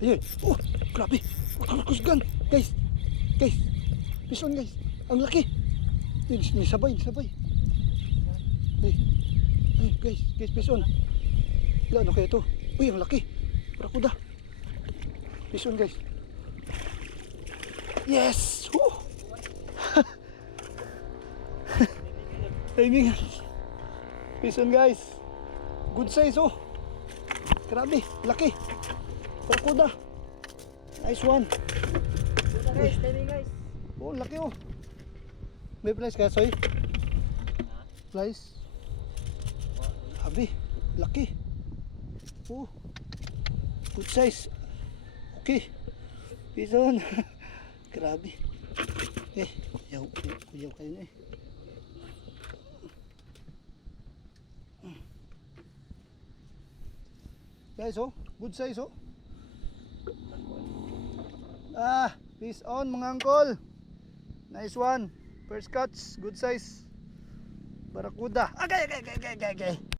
Ayun. Oh, grabe. Makakusgan. Guys. Guys. Fish on guys. Ang laki. Ayun, may sabay, sabay. Ay. Ay, guys. Guys, fish on. Ilan ano kaya ito? Uy, ang laki. Barakuda. Fish on guys. Yes! Woo! Timing. Fish on guys. Good size oh. Grabe, laki. Barakuda. Nice one. Guys, timing guys. Oh, laki oh. May price kaya, Soy? Price? Grabe, laki. Oh, good size. Okay. Fish on. Grabe. Yaw kayo na eh. Guys oh, good size oh. Fish on mga uncle. Nice one. First catch, good size. Barakuda. Okay.